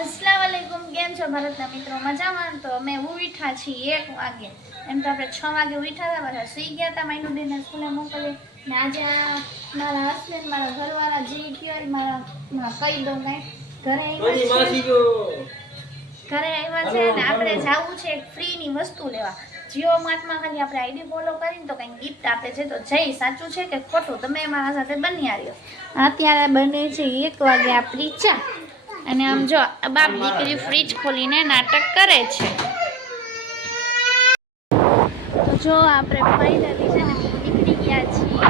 अस्सलाम वालेकुम। केम छो भारतना मित्रों? मजामां? तो अमे उठा छीए 1 वागे। एम तो આપણે 6 વાગે ઉઠ્યા હતા, પાછા સુઈ ગયા હતા માઈનુબેનને સ્કૂલે મોકલી ને આજે મારા હસબન્ડ મારા ઘરવાળા જે કહેવાય મારા કહી દઉં કાંઈ ઘરે આવ્યા છે ને આપણે જાવું છે એક ફ્રીની વસ્તુ લેવા જીઓ માર્ટમાં. ખાલી આપણે આઈડી ફોલો કરીને તો કંઈક ગિફ્ટ આપે છે. તો જઈ સાચું છે કે ખોટું તમે મારા સાથે બની આવ્યો. અત્યારે બને છે 1 વાગે આપણી ચા અને આમ જો બાપ દીકરી ફ્રીજ ખોલીને નાટક કરે છે. તો જો આપણે ફાઇનલી છે ને નીકળી ગયા છીએ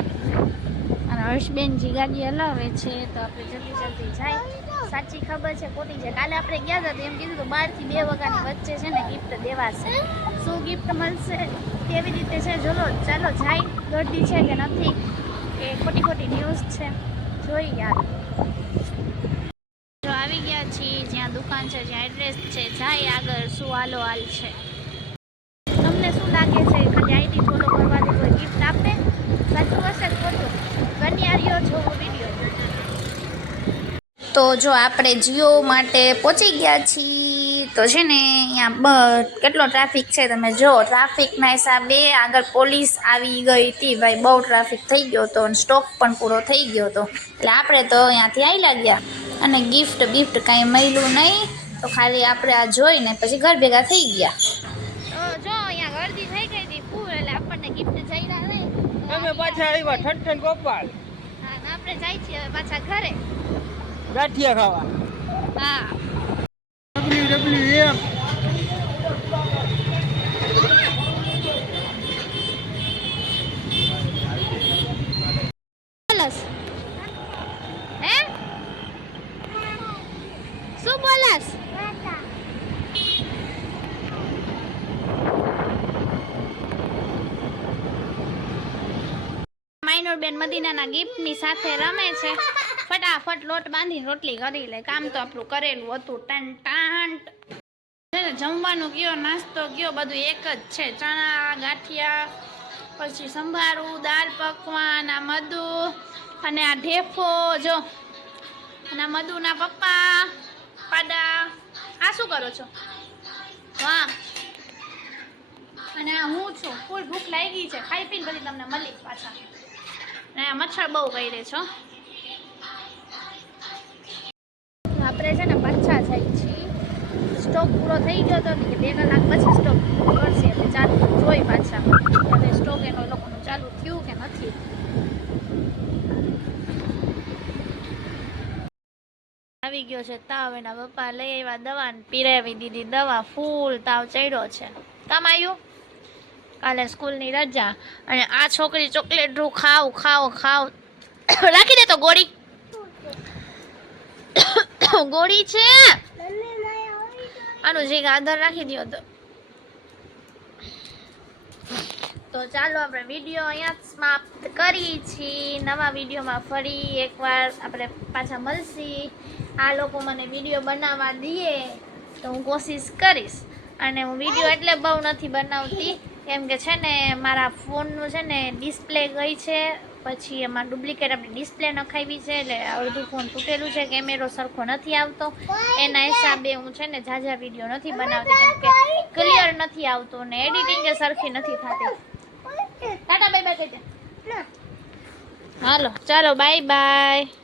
અને હર્ષબેનજી ગાડી હલાવે છે. તો આપણે જલ્દી જલ્દી જાય. સાચી ખબર છે ખોટી છે? કાલે આપણે ગયા હતા તો એમ કીધું તો 12 થી 2 વાગ્યાની વચ્ચે છે ને ગિફ્ટ દેવાશે. શું ગિફ્ટ મળશે કેવી રીતે છે ચલો જાય. દોડતી છે કે નથી કે ખોટી ખોટી ન્યૂઝ છે જોઈ યાર. આવી ગયા છીએ જ્યાં દુકાન છે, જ્યાં એડ્રેસ છે, જાય આગળ શું હાલો હાલ છે. તમને શું લાગે છે ખાલી આઈડી ફોલો કરવાથી કોઈ ગિફ્ટ આપે? સાચું હશે ખોટું? બન્યારીઓ જોવો વિડીયો. તો જો આપણે જીઓ માટે પહોંચી ગયા છીએ. તો છે ને અહીંયા કેટલો ટ્રાફિક છે તમે જો. ટ્રાફિકના હિસાબે આગળ પોલીસ આવી ગઈ હતી ભાઈ. બહુ ટ્રાફિક થઈ ગયો હતો અને સ્ટોક પણ પૂરો થઈ ગયો હતો. એટલે આપણે તો અહીંયાથી આવી ગયા અને ગિફ્ટ કાંઈ મળ્યું નહીં. તો ખાલી આપણે આ જોઈને પછી ઘર ભેગા થઈ ગયા. તો જો અહીંયા ગળદી થઈ ગઈ હતી ફૂલ એટલે આપણને ગિફ્ટ જઈરા નહીં. અમે પાછા આવ્યા ઠઠઠ ગોપાલ. હા આપણે જાય છીએ હવે પાછા ઘરે ગાંઠિયા ખાવા. હા WWF હે શું બોલાસ? માઇનોરબેન મદીનાના ગિફ્ટની સાથે રમે છે. ફટાફટ લોટ બાંધીને રોટલી કરી લે. કામ તો આપણું કરેલું હતું. ટન જમવાનું કયો નાસ્તો કયો બધું એક જ છે. ચણા ગાંઠિયા પછી સંભારું દાળ પકવાન આ મધુ અને આ ઢેફો જો અને મધુના પપ્પા પાડા. આ શું કરો છો? વાહ. અને આ હું છું. ફૂલ ભૂખ લાગી છે. ખાઈ પીને પછી તમને મળી પાછા. અને આ મચ્છર બહુ ગઈ છો. આપણે છે ને પાછા જાય છીએ. સ્ટોક પૂરો થઈ ગયો હતો કે 2 કલાક પછી સ્ટોક કરશે એટલે ચાલુ જોઈ પાછા હવે સ્ટોક એનો લોકોનું ચાલુ થયું કે નથી. આવી ગયો છે તાવ. એના પપ્પા લઈ આવ્યા દવા પીરાવી દીધી દવા. ફૂલ તાવ ચડ્યો છે. કામ આવ્યું કાલે સ્કૂલની રજા. અને આ છોકરી ચોકલેટ રૂ ખાવ રાખી દે તો ગોળી ગોળી છે આનું જે આધાર રાખી દો. તો ચાલો આપણે વિડીયો અહીંયા સમાપ્ત કરી છીએ. નવા વિડીયોમાં ફરી એકવાર આપણે પાછા મળશી. આ લોકો મને વિડીયો બનાવવા દે તો હું કોશિશ કરીશ. અને હું વિડીયો એટલે બહુ નથી બનાવતી કેમ કે છે ને મારા ફોનનું છે ને ડિસ્પ્લે ગઈ છે. પછી એમાં ડુપ્લિકેટ આપણી ડિસ્પ્લે નખાવી છે એટલે અડધું ફોન તૂટેલું છે. કેમેરો સરખો નથી આવતો. એના હિસાબે હું છે ને ઝાઝા વિડીયો નથી બનાવતી કેમ કે ક્લિયર નથી આવતો ને એડિટિંગ એ સરખી નથી થતી. ટાટા બાય બાય કહી દે. હાલો ચાલો બાય બાય.